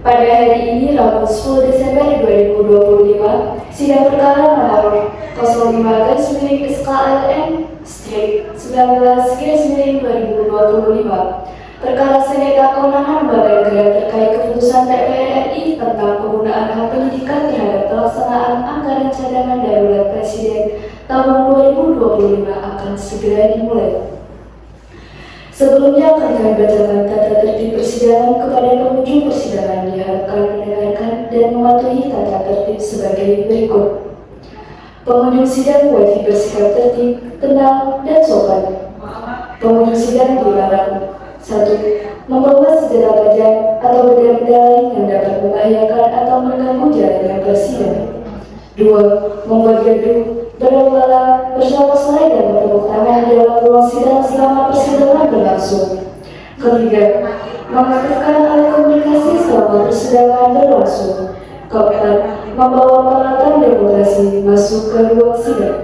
Pada hari ini, Rabu 10 Desember 2025, sidang perkara nomor 05-SKLN/19/2025, perkara sengketa kewenangan lembaga negara terkait keputusan DPR RI tentang penggunaan hak penyidikan terhadap pelaksanaan anggaran cadangan darurat Presiden tahun 2025 akan segera dimulai. Sebelumnya akan kami bacakan tata tertib persidangan kepada pengunjung persidangan diharapkan mendengarkan dan mematuhi tata tertib sebagai berikut. Pengunjung sidang wajib bersikap tertib, tenang, dan sopan. Pengunjung sidang dilarang 1. Membawa senjata tajam atau benda-benda lain yang dapat membahayakan atau mengganggu jalannya persidangan. 2. Membuat gaduh, berlalu-lalang, bersorak-sorai dan bertepuk tangan di dalam ruang sidang selama persidangan berlangsung. 3. Mengaktifkan alat komunikasi selama persidangan berlangsung. 4. Membawa peralatan demokrasi masuk ke ruang sidang.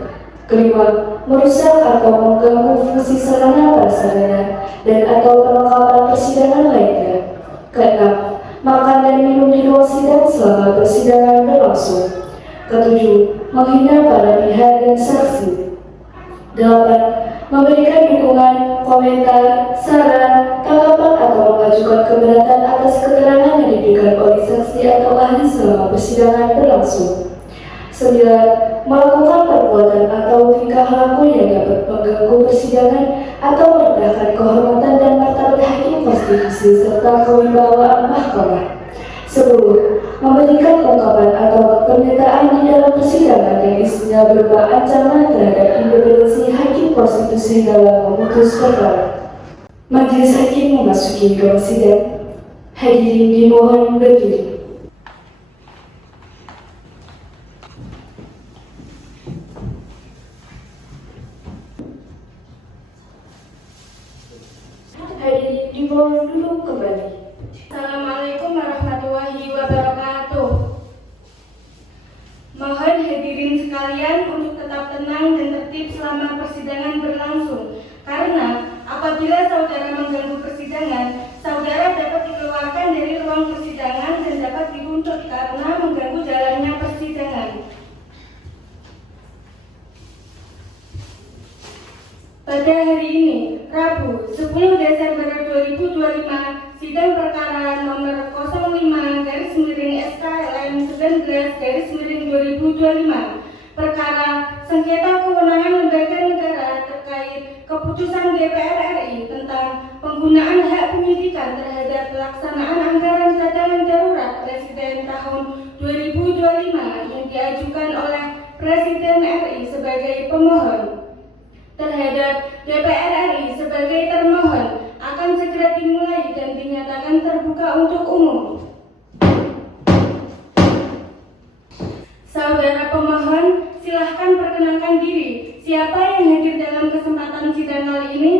5. Merusak atau mengganggu fungsi sarana prasarana dan atau perlengkapan persidangan lainnya. 6. Makan dan minum di ruang sidang selama persidangan berlangsung. 7. Menghina para pihak dan saksi. 8. Memberikan dukungan, komentar, saran, tanggapan atau mengajukan keberatan atas keterangan yang diberikan oleh saksi atau ahli selama persidangan berlangsung. 9. Melakukan perbuatan atau tingkah laku yang dapat mengganggu persidangan atau merendahkan kehormatan dan martabat hakim konstitusi serta kewibawaan mahkamah. 10. Memberikan ungkapan atau pernyataan di dalam persidangan yang isinya berupa ancaman terhadap independensi hakim konstitusi dalam memutus perkara. Majelis hakim memasuki ruang sidang. Hadirin dimohon berdiri. Hadirin dimohon duduk kembali. Assalamualaikum warahmatullahi wabarakatuh. Mohon hadirin sekalian untuk tetap tenang dan tertib selama persidangan berlangsung. Karena apabila saudara mengganggu persidangan, saudara dapat dikeluarkan dari ruang persidangan dan dapat dituntut karena mengganggu jalannya persidangan. Pada hari ini, Rabu 10 Desember 2025, sidang perkara nomor 05-SKLN19/2025, perkara sengketa kewenangan lembaga negara terkait keputusan DPR RI tentang penggunaan hak penyidikan terhadap pelaksanaan anggaran cadangan darurat Presiden tahun 2025 yang diajukan oleh Presiden RI sebagai pemohon terhadap DPR RI sebagai termohon akan segera dimulai dan dinyatakan terbuka untuk umum. Saudara pemohon, silahkan perkenalkan diri. Siapa yang hadir dalam kesempatan sidang kali ini?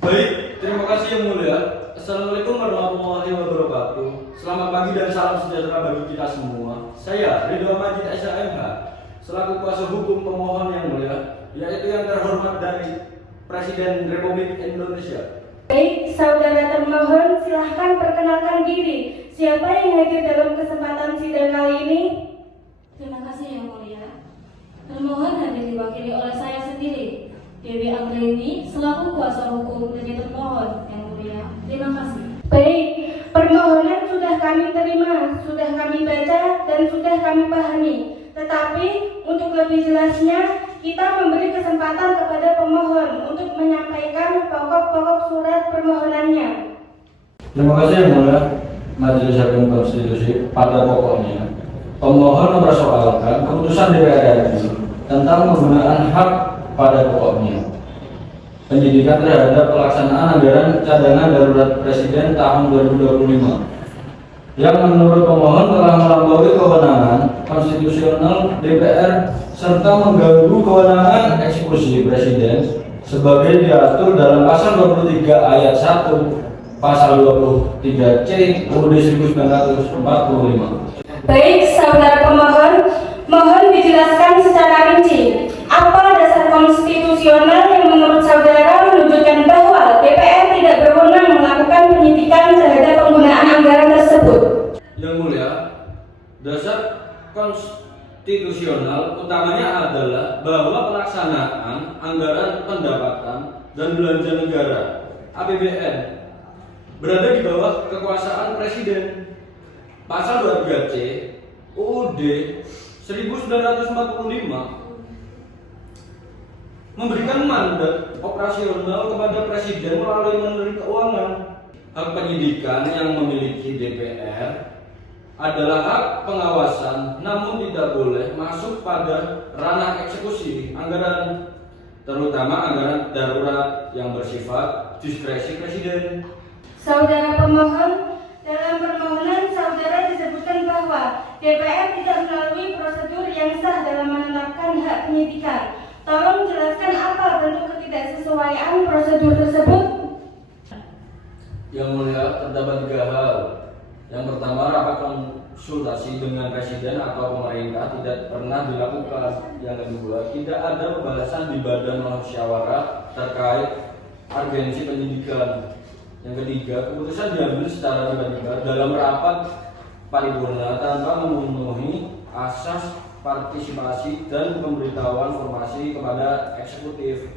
Baik, terima kasih Yang Mulia. Assalamualaikum warahmatullahi wabarakatuh. Selamat pagi dan salam sejahtera bagi kita semua. Saya Ridwan Majid SHMH, selaku kuasa hukum pemohon Yang Mulia, yaitu yang terhormat dari Presiden Republik Indonesia. Baik, saudara termohon, silahkan perkenalkan diri. Siapa yang hadir dalam kesempatan sidang kali ini? Terima kasih Yang Mulia. Termohon hadir diwakili oleh saya sendiri, Dewi Anggraini, selaku kuasa hukum dari termohon Yang Mulia. Terima kasih. Baik, permohonan sudah kami terima, sudah kami baca, dan sudah kami pahami. Tetapi untuk lebih jelasnya, kita memberi kesempatan kepada pemohon untuk menyampaikan pokok-pokok surat permohonannya. Terima kasih Yang Mulia. Majelis Hakim Konstitusi, pada pokoknya pemohon mempersoalkan keputusan DPR RI tentang penggunaan hak pada pokoknya penyidikan terhadap pelaksanaan anggaran cadangan darurat Presiden tahun 2025 yang menurut pemohon telah melampaui kewenangan konstitusional DPR serta mengganggu kewenangan eksekusi Presiden sebagai diatur dalam pasal 23 ayat 1 pasal 23C UUD 1945. Baik, saudara pemohon, mohon dijelaskan secara rinci apa dasar konstitusional yang menurut saudara menunjukkan bahwa DPR tidak berwenang melakukan penyidikan terhadap penggunaan pendapatan dan belanja negara (APBN) berada di bawah kekuasaan Presiden. Pasal 23C UUD 1945 memberikan mandat operasional kepada Presiden melalui Menteri Keuangan. Hak penyidikan yang memiliki DPR adalah hak pengawasan, namun tidak boleh masuk pada ranah eksekusi anggaran, terutama anggaran darurat yang bersifat diskresi Presiden. Saudara pemohon, dalam permohonan saudara disebutkan bahwa DPR tidak melalui prosedur yang sah dalam menetapkan hak penyidikan. Tolong jelaskan apa bentuk ketidaksesuaian prosedur tersebut. Yang mulia, terdapat 3 hal. Yang pertama, rapat konsultasi dengan Presiden atau pemerintah tidak pernah dilakukan. Yang kedua, tidak ada pembahasan di badan musyawarah terkait urgensi penyidikan. Yang ketiga, keputusan diambil secara tiba-tiba dalam rapat paripurna tanpa memenuhi asas partisipasi dan pemberitahuan informasi kepada eksekutif.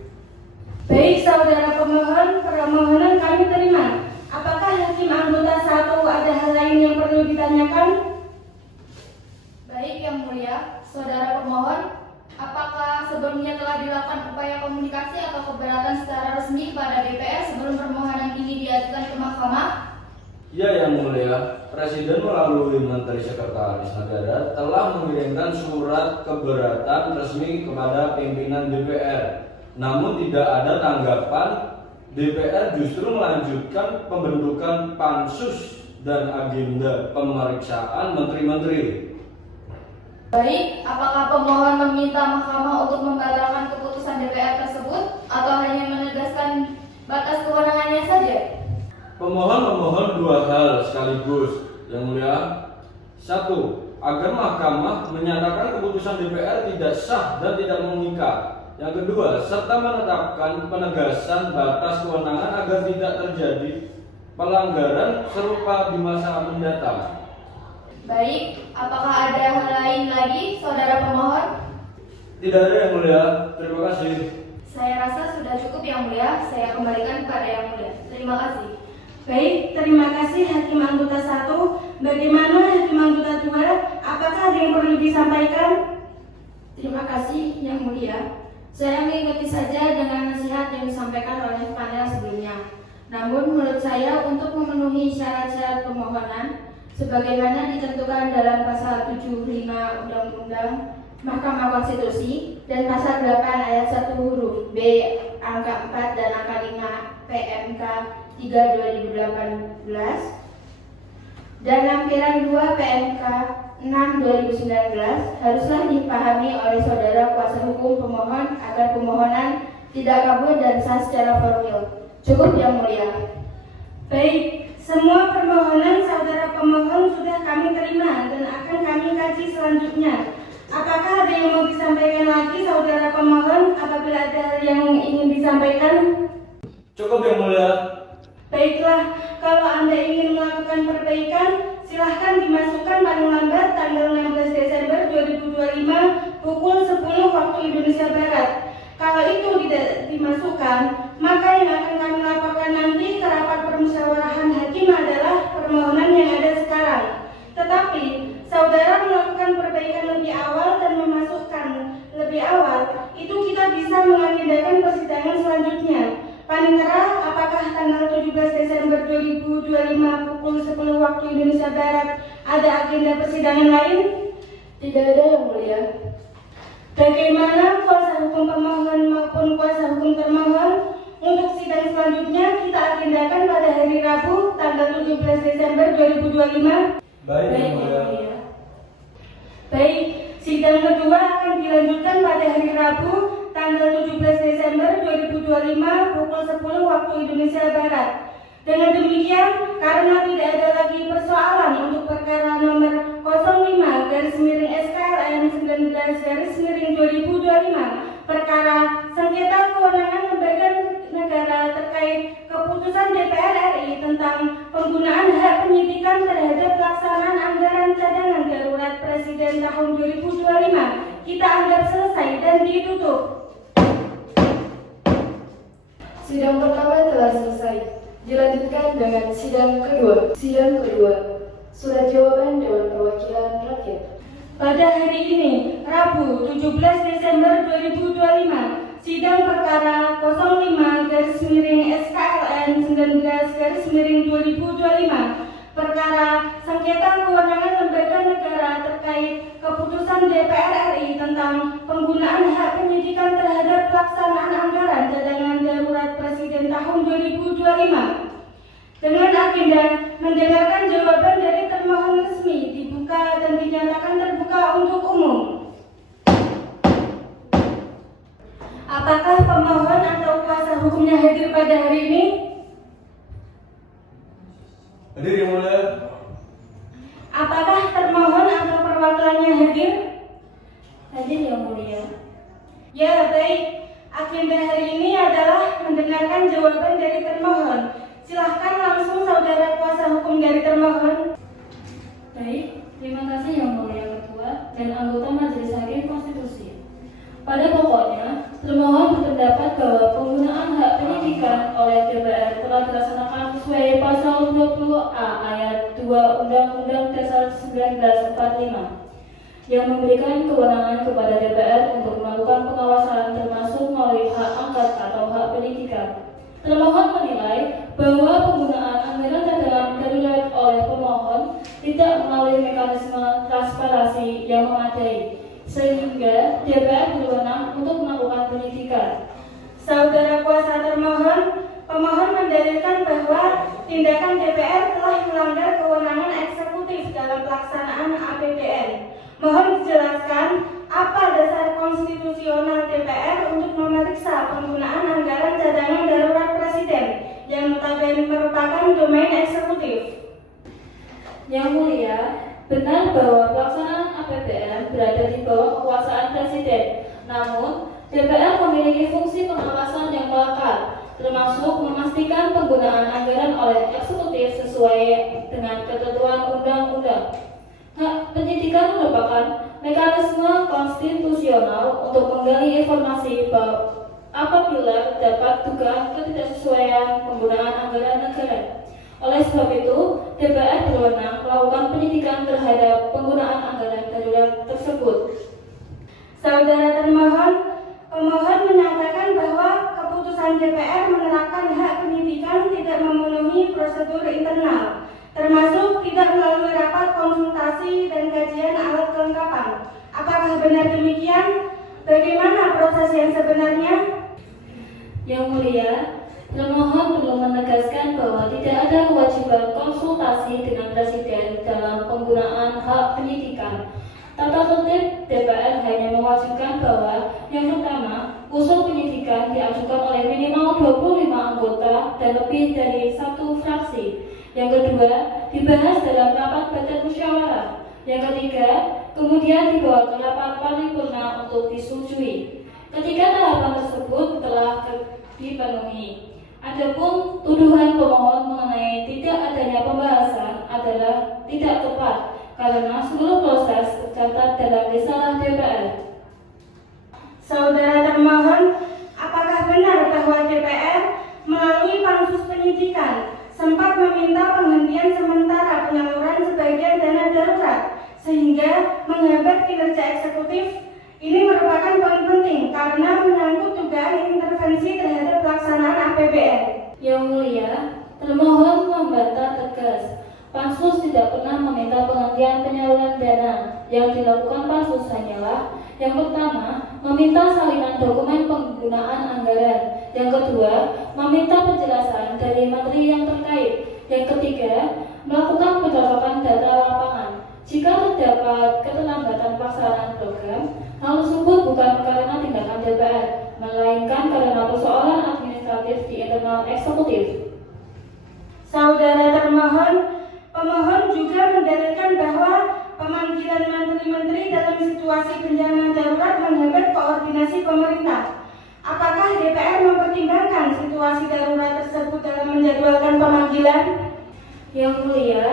Baik saudara pemohon, permohonan kami terima. Apakah hakim anggota 1 ada hal lain yang perlu ditanyakan? Baik Yang Mulia, saudara pemohon, apakah sebelumnya telah dilakukan upaya komunikasi atau keberatan secara resmi kepada DPR sebelum permohonan ini diajukan ke Mahkamah? Ya Yang Mulia, Presiden melalui Menteri Sekretaris Negara telah mengirimkan surat keberatan resmi kepada pimpinan DPR. Namun tidak ada tanggapan. DPR justru melanjutkan pembentukan pansus dan agenda pemeriksaan menteri-menteri. Baik, apakah pemohon meminta Mahkamah untuk membatalkan keputusan DPR tersebut atau hanya menegaskan batas kewenangannya saja? Pemohon memohon 2 hal sekaligus, Yang Mulia. 1. Agar Mahkamah menyatakan keputusan DPR tidak sah dan tidak mengikat. Yang kedua, serta menetapkan penegasan batas kewenangan agar tidak terjadi pelanggaran serupa di masa mendatang. Baik, apakah ada hal lain lagi, saudara pemohon? Tidak ada Yang Mulia, terima kasih. Saya rasa sudah cukup Yang Mulia, saya kembalikan kepada Yang Mulia. Terima kasih. Baik, terima kasih Hakim Anggota 1. Bagaimana Hakim Anggota 2? Apakah ada yang perlu disampaikan? Terima kasih Yang Mulia. Saya mengikuti saja dengan nasihat yang disampaikan oleh panel sebelumnya. Namun menurut saya untuk memenuhi syarat-syarat permohonan sebagaimana ditentukan dalam pasal 75 Undang-Undang Mahkamah Konstitusi dan pasal 8 ayat 1 huruf B angka 4 dan angka 5 PMK 3/2018 dan lampiran 2 PMK 6/2019 haruslah dipahami oleh saudara kuasa hukum pemohon agar permohonan tidak kabur dan sah secara formil. Cukup Yang Mulia. Baik, semua permohonan saudara pemohon sudah kami terima dan akan kami kaji selanjutnya. Apakah ada yang mau disampaikan lagi saudara pemohon? Apabila ada hal yang ingin disampaikan? Cukup Yang Mulia. Baiklah, kalau Anda ingin melakukan perbaikan, silahkan dimasukkan paling lambat tanggal 16 Desember 2025 pukul 10 waktu Indonesia Barat. Kalau itu tidak dimasukkan, maka yang akan kami laporkan nanti ke rapat permusyawarahan hakim adalah permohonan yang ada sekarang. Tetapi, saudara melakukan perbaikan lebih awal dan memasukkan lebih awal, itu kita bisa mengagendakan persidangan selanjutnya. Panitera, apakah tanggal 17 Desember 2025 pukul 10 waktu Indonesia Barat ada agenda persidangan lain? Tidak ada Yang Mulia. Bagaimana kuasa hukum pemohon maupun kuasa hukum termohon? Untuk sidang selanjutnya kita agendakan pada hari Rabu tanggal 17 Desember 2025. Baik Yang Yang Mulia. Mulia. Baik, sidang kedua akan dilanjutkan pada hari Rabu tanggal 17 Desember 2025 pukul 10 waktu Indonesia Barat. Dengan demikian, karena tidak ada lagi persoalan untuk perkara nomor 05/SKLM 19/2025 perkara sengketa kewenangan lembaga negara terkait keputusan DPR RI tentang penggunaan hak penyidikan terhadap pelaksanaan anggaran cadangan darurat Presiden tahun 2025 kita anggap selesai dan ditutup. Sidang pertama telah selesai. Dilanjutkan dengan sidang kedua. Sidang kedua, surat jawaban Dewan Perwakilan Rakyat. Pada hari ini, Rabu 17 Desember 2025, sidang perkara 05-SKLN 19-2025, perkara sengketa kewenangan lembaga negara terkait keputusan DPR RI tentang penggunaan hak penyidikan terhadap pelaksanaan anggaran cadangan darurat Presiden tahun 2025. Dengan agenda mendengarkan jawaban dari termohon resmi dibuka dan dinyatakan terbuka untuk umum. Apakah pemohon atau kuasa hukumnya hadir pada hari ini? Hadir Yang Mulia. Apakah termohon atau perwakilannya hadir? Hadir Yang Mulia. Ya, baik. Agenda hari ini adalah mendengarkan jawaban dari termohon. Silahkan langsung saudara kuasa hukum dari termohon. Baik, terima kasih Yang Mulia Ketua dan anggota Majelis Hakim Konstitusi. Pada pokoknya, termohon berpendapat bahwa penggunaan hak penyidikan oleh DPR telah dilaksanakan sesuai pasal 20A ayat 2 Undang-Undang Dasar 1945 yang memberikan kewenangan kepada DPR untuk melakukan pengawasan termasuk melalui hak angket atau hak penyidikan. Termohon menilai bahwa penggunaan anggaran cadangan darurat oleh pemohon tidak melalui mekanisme transparansi yang memadai, sehingga DPR berwenang untuk melakukan penyidikan. Saudara kuasa termohon, pemohon mendalilkan bahwa tindakan DPR telah melanggar kewenangan eksekutif dalam pelaksanaan APBN. Mohon dijelaskan apa dasar konstitusional DPR untuk memeriksa penggunaan anggaran cadangan darurat Presiden yang notabene merupakan domain eksekutif. Yang Mulia, benar bahwa pelaksanaan APBN berada di bawah kekuasaan Presiden. Namun, DPR memiliki fungsi pengawasan yang melekat, termasuk memastikan penggunaan anggaran oleh eksekutif sesuai dengan ketentuan undang-undang. Hak penyidikan merupakan mekanisme konstitusional untuk menggali informasi apabila dapat dugaan ketidaksesuaian penggunaan anggaran negara. Oleh sebab itu, DPR berwenang melakukan penyidikan terhadap penggunaan anggaran darurat tersebut. Saudara termohon, pemohon menyatakan bahwa keputusan DPR menerapkan hak penyidikan tidak memenuhi prosedur internal, termasuk tidak melalui rapat konsultasi dan kajian alat kelengkapan. Apakah benar demikian? Bagaimana proses yang sebenarnya? Yang Mulia, termohon perlu menegaskan bahwa tidak ada kewajiban konsultasi dengan Presiden dalam penggunaan hak penyidikan. Tata tertib DPR hanya mewajibkan bahwa yang pertama, usul penyidikan diajukan oleh minimal 25 anggota dan lebih dari satu fraksi. Yang kedua, dibahas dalam rapat badan musyawarah. Yang ketiga, kemudian dibawa ke rapat paripurna untuk disetujui. Ketika tahapan tersebut telah dipenuhi, adapun tuduhan pemohon mengenai tidak adanya pembahasan adalah tidak tepat karena seluruh proses tercatat dalam risalah DPR. Saudara termohon, apakah benar bahwa DPR melalui pansus penyidikan sempat meminta penghentian sementara penyaluran sebagian dana darurat sehingga menghambat kinerja eksekutif? Ini merupakan poin penting karena menyangkut dugaan intervensi terhadap pelaksanaan APBN. Yang Mulia, termohon membantah tegas. Pansus tidak pernah meminta penghentian penyaluran dana. Yang dilakukan Pansus hanyalah yang pertama, meminta salinan dokumen penggunaan anggaran. Yang kedua, meminta penjelasan dari menteri yang terkait. Yang ketiga, melakukan pencocokan data lapangan. Jika terdapat keterlambatan pelaksanaan program, hal tersebut bukan karena tindakan DPR, melainkan karena persoalan administratif di internal eksekutif. Saudara termohon, pemohon juga mendalilkan bahwa pemanggilan menteri-menteri dalam situasi bencana darurat menghambat koordinasi pemerintah. Apakah DPR mempertimbangkan situasi darurat tersebut dalam menjadwalkan pemanggilan? Yang Mulia,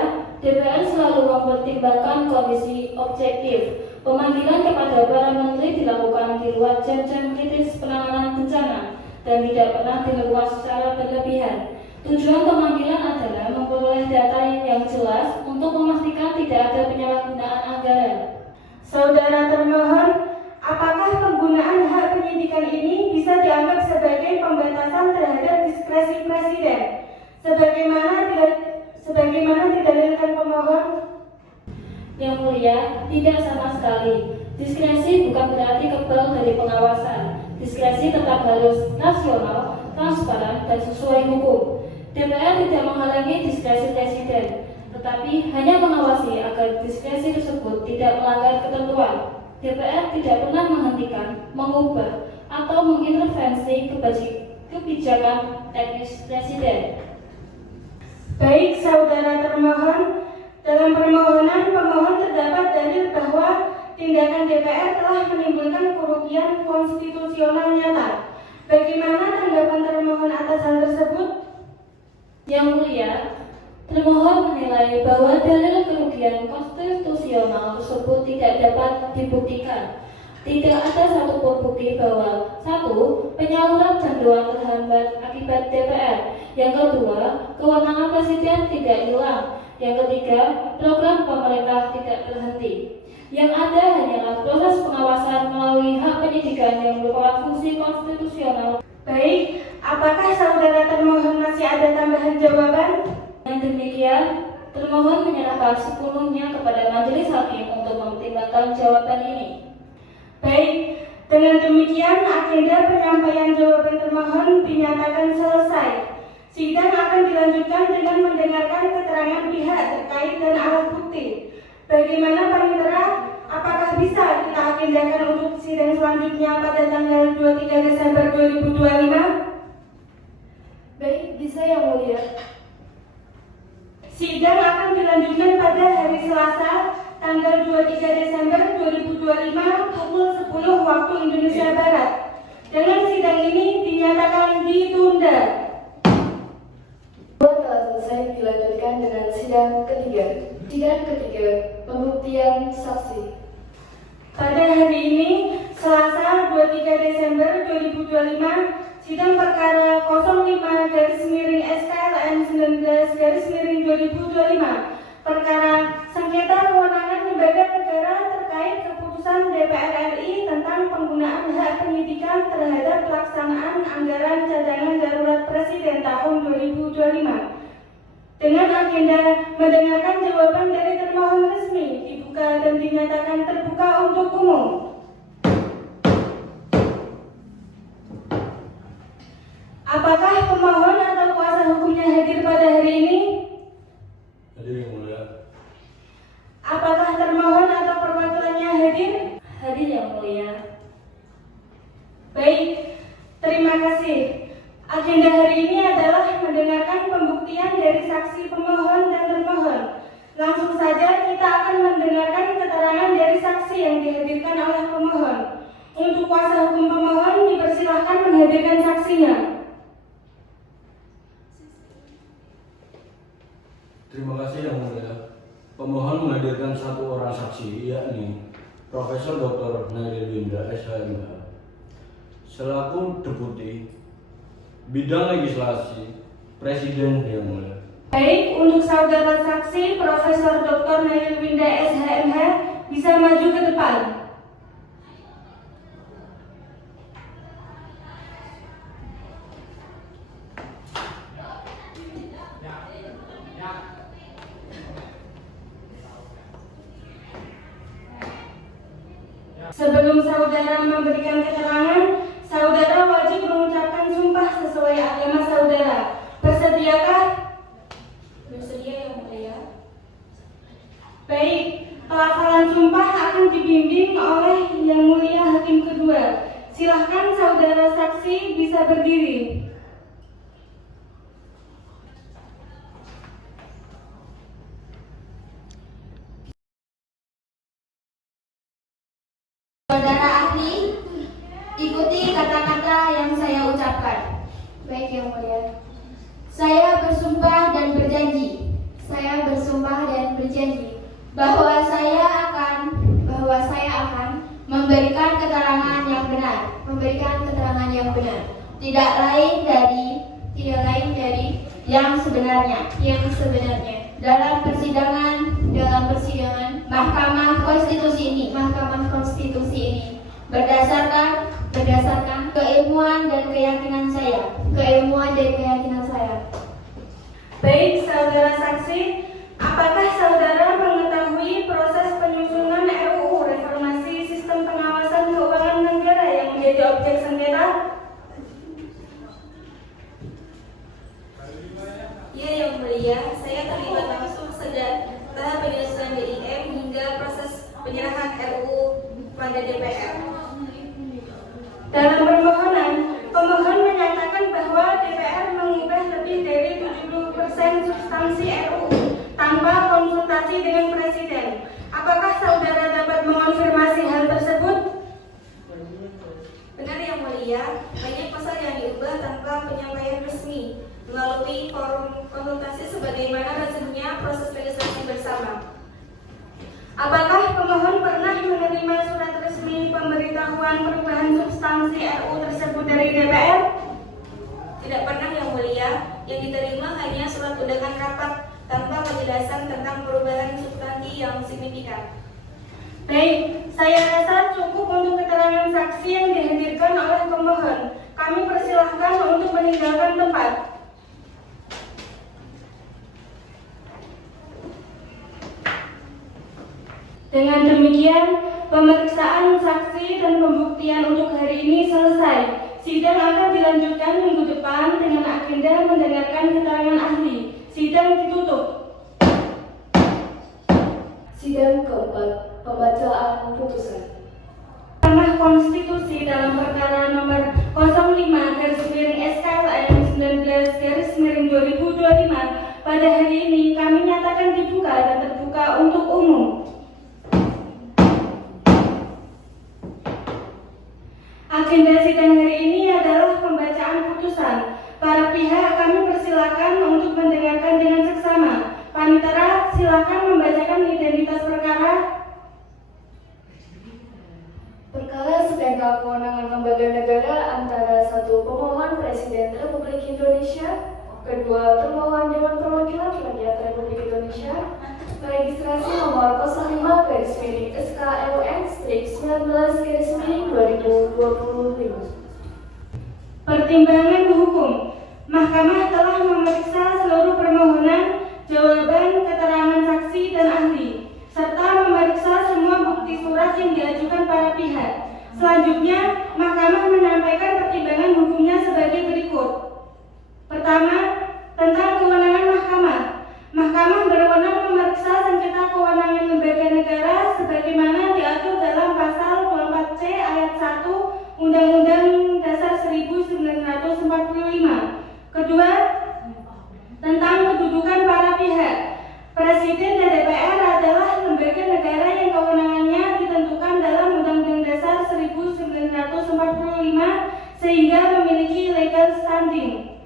DPR selalu mempertimbangkan kondisi objektif. Pemanggilan kepada para menteri dilakukan di luar jam-jam kritis penanganan bencana. dan tidak pernah dilakukan secara berlebihan. Tujuan pemanggilan adalah memperoleh data yang jelas untuk memastikan tidak ada penyalahgunaan anggaran. Saudara termohon, apakah penggunaan hak penyidikan ini bisa dianggap sebagai pembatasan terhadap diskresi Presiden? Sebagaimana didalilkan pemohon? Yang mulia, tidak sama sekali. Diskresi bukan berarti kebal dari pengawasan. Diskresi tetap harus rasional, transparan, dan sesuai hukum. DPR tidak menghalangi diskresi Presiden, tetapi hanya mengawasi agar diskresi tersebut tidak melanggar ketentuan. DPR tidak pernah menghentikan, mengubah, atau mengintervensi kebijakan teknis Presiden. Baik, saudara termohon, dalam permohonan pemohon terdapat dalil bahwa tindakan DPR telah menimbulkan kerugian konstitusional nyata. Bagaimana tanggapan termohon atas hal tersebut? Yang mulia, termohon menilai bahwa dalil kerugian konstitusional tersebut tidak dapat dibuktikan. Tidak ada satupun bukti bahwa 1. Penyaluran bantuan terhambat akibat DPR. Yang kedua, kewenangan Presiden tidak hilang. Yang ketiga, program pemerintah tidak terhenti. Yang ada hanyalah proses pengawasan melalui hak penyidikan yang merupakan fungsi konstitusional. Baik, apakah saudara termohon masih ada tambahan jawaban? Dengan demikian, termohon menyerahkan sepenuhnya kepada majelis hakim untuk mempertimbangkan jawaban ini. Baik, dengan demikian agenda penyampaian jawaban termohon dinyatakan selesai. Sidang akan dilanjutkan dengan mendengarkan keterangan pihak terkait dan alat bukti. Bagaimana Panitera? Apakah bisa kita agendakan untuk sidang selanjutnya pada tanggal 23 Desember 2025? Baik, bisa Yang Mulia. Sidang akan dilanjutkan pada hari Selasa, tanggal 23 Desember 2025 pukul 10 waktu Indonesia Barat. Dengan sidang ini dinyatakan ditunda. Telah selesai dilanjutkan dengan sidang ketiga. Sidang ketiga, pembuktian saksi. Pada hari ini, Selasa 23 Desember 2025, sidang perkara 05-SKLM 19-2025, perkara sengketa kewenangan lembaga negara terkait keputusan DPR RI tentang penggunaan hak penyidikan terhadap pelaksanaan anggaran cadangan darurat Presiden tahun 2025. Dengan agenda mendengarkan jawaban dari termohon resmi dibuka dan dinyatakan terbuka untuk umum. Apakah pemohon atau kuasa hukumnya hadir pada hari ini? Hadir Yang Mulia. Apakah termohon atau perwakilannya hadir? Hadir Yang Mulia. Baik, terima kasih. Agenda hari ini adalah mendengarkan pembuktian dari saksi pemohon dan termohon. Langsung saja kita akan mendengarkan keterangan dari saksi yang dihadirkan oleh pemohon. Untuk kuasa hukum pemohon dipersilahkan menghadirkan saksinya. Terima kasih Yang Mulia. Pemohon menghadirkan satu orang saksi, yakni Profesor Dr. Nailil Winda, SHMH, selaku Deputi Bidang Legislasi Presiden Yang Mulia. Baik, untuk saudara saksi Profesor Dr. Nailil Winda, SHMH, bisa maju ke depan. Sebelum saudara memberikan keterangan, saudara wajib mengucapkan sumpah sesuai agama saudara. Bersediakah? Bersedia Yang Mulia. Baik, pelafalan sumpah akan dibimbing oleh Yang Mulia Hakim Kedua. Silahkan saudara saksi bisa berdiri. Saudara ahli, ikuti kata-kata yang saya ucapkan. Baik Yang Mulia. Saya bersumpah dan berjanji Saya bersumpah dan berjanji bahwa saya akan bahwa saya akan memberikan keterangan yang benar memberikan keterangan yang benar tidak lain dari yang sebenarnya dalam persidangan Mahkamah Konstitusi ini berdasarkan keilmuan dan keyakinan saya. Baik, saudara saksi, apakah saudara mengetahui proses penyusunan RUU Reformasi Sistem Pengawasan Keuangan Negara yang menjadi objek sengketa? Ya, Yang Mulia, saya terlibat langsung sejak tahap penyusunan DIM hingga proses penyerahan RUU pada DPR. Dalam permohonan, pemohon menyatakan bahwa DPR mengubah lebih dari 70% substansi RUU tanpa konsultasi dengan Presiden. Apakah saudara dapat mengonfirmasi hal tersebut? Benar, Yang Mulia, banyak pasal yang diubah tanpa penyampaian resmi melalui forum konsultasi sebagaimana rezimnya proses legislasi bersama. Apakah pemohon pernah menerima surat resmi pemberitahuan perubahan substansi RUU tersebut dari DPR? Tidak pernah, Yang Mulia. Yang diterima hanya surat undangan rapat tanpa penjelasan tentang perubahan substansi yang signifikan. Baik, saya rasa cukup untuk keterangan saksi yang dihadirkan oleh pemohon. Kami persilahkan untuk meninggalkan tempat. Dengan demikian, pemeriksaan saksi dan pembuktian untuk hari ini selesai. Sidang akan dilanjutkan minggu depan dengan agenda mendengarkan keterangan ahli. Sidang ditutup. Sidang keempat, pembacaan putusan. Mahkamah Konstitusi dalam perkara nomor 05/SKLM19/2025 pada hari ini kami nyatakan dibuka dan terbuka untuk umum. Agenda sidang hari ini adalah pembacaan putusan. Para pihak kami persilakan untuk mendengarkan dengan seksama. Panitera, silakan membacakan identitas perkara. Perkara sengketa kewenangan lembaga negara antara satu pemohon Presiden Republik Indonesia, kedua termohon Dewan Perwakilan Rakyat Republik Indonesia, registrasi nomor 05/SKLN/19/2025. Pertimbangan hukum. Mahkamah telah memeriksa seluruh permohonan, jawaban, keterangan saksi dan ahli, serta memeriksa semua bukti surat yang diajukan para pihak. Selanjutnya, Mahkamah menyampaikan pertimbangan hukumnya sebagai berikut. Pertama, tentang kewenangan Mahkamah. Mahkamah berwenang memeriksa sengketa kewenangan lembaga negara sebagaimana diatur dalam pasal 24C ayat 1 Undang-Undang Dasar 1945. Kedua, tentang kedudukan para pihak. Presiden dan DPR adalah lembaga negara yang kewenangannya ditentukan dalam Undang-Undang Dasar 1945 sehingga memiliki legal standing.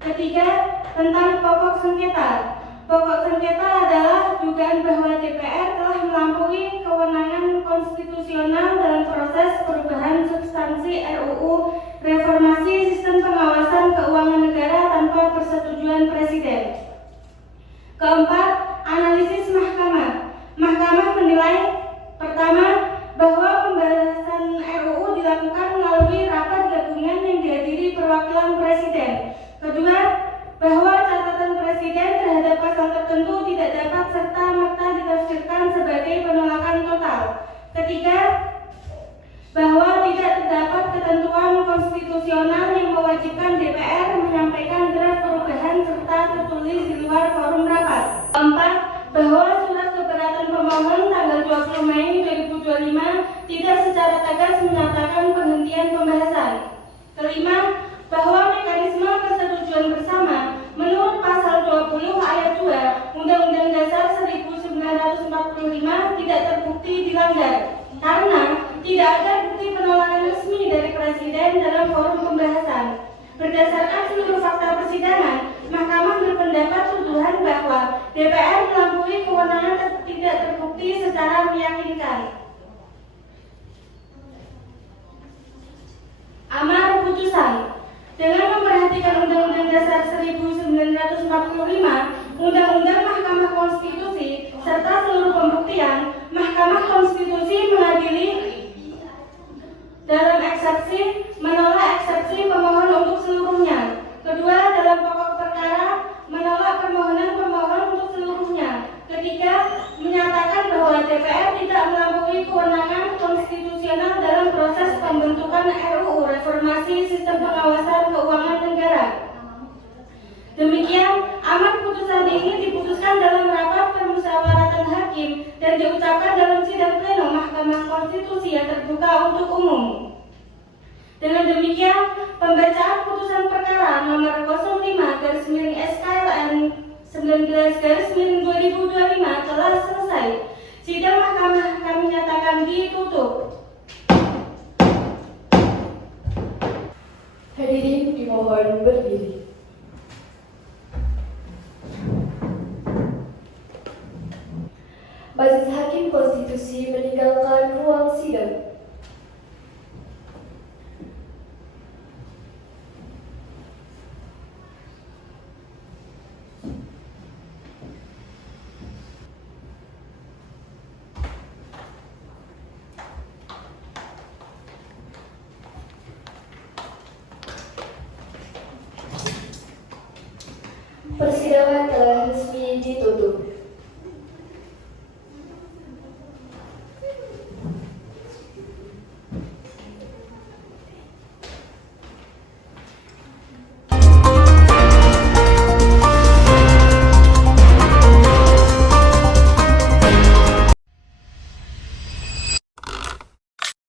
Ketiga, tentang pokok sengketa. Pokok sengketa adalah dugaan bahwa DPR telah melampaui kewenangan konstitusional dalam proses perubahan substansi RUU Reformasi Sistem Pengawasan Keuangan Negara tanpa persetujuan Presiden. Keempat, analisis Mahkamah. Mahkamah menilai, pertama, bahwa pembahasan RUU dilakukan melalui rapat gabungan yang dihadiri perwakilan Presiden. Kedua, bahwa catatan Presiden terhadap pasal tertentu tidak dapat serta-merta ditafsirkan sebagai penolakan total. Ketiga, bahwa tidak terdapat ketentuan konstitusional yang mewajibkan DPR menyampaikan draft perubahan serta tertulis di luar forum rapat. Keempat, bahwa surat keberatan pemohon tanggal 20 Mei 2025 tidak secara tegas menyatakan penghentian pembahasan. Kelima, bahwa mekanisme persetujuan bersama menurut pasal 20 ayat 2 Undang-Undang Dasar 1945 tidak terbukti dilanggar karena tidak ada bukti penolakan resmi dari Presiden dalam forum pembahasan. Berdasarkan seluruh fakta persidangan, Mahkamah berpendapat tuduhan bahwa DPR melampaui kewenangan tidak terbukti secara meyakinkan. Amar putusan. Dengan memperhatikan Undang-Undang Dasar 1945, Undang-Undang Mahkamah Konstitusi, serta seluruh pembuktian, Mahkamah Konstitusi mengadili dalam eksepsi, menolak eksepsi pemohon untuk seluruhnya. Kedua, dalam pokok perkara, menolak permohonan pemohon untuk seluruhnya. Ketiga, menyatakan bahwa DPR tidak melampaui kewenangan konstitusional dalam proses pembentukan RUU Reformasi Sistem Pengawasan Keuangan Negara. Demikian, amar putusan ini diputuskan dalam rapat permusyawaratan hakim dan diucapkan dalam sidang pleno Mahkamah Konstitusi yang terbuka untuk umum. Dengan demikian, pembacaan putusan perkara nomor 05/SKLN 19/2025 telah selesai. Sidang Mahkamah kami nyatakan ditutup. Hadirin dimohon berdiri. Majelis Hakim Konstitusi meninggalkan ruang sidang. Persidangan telah resmi ditutup.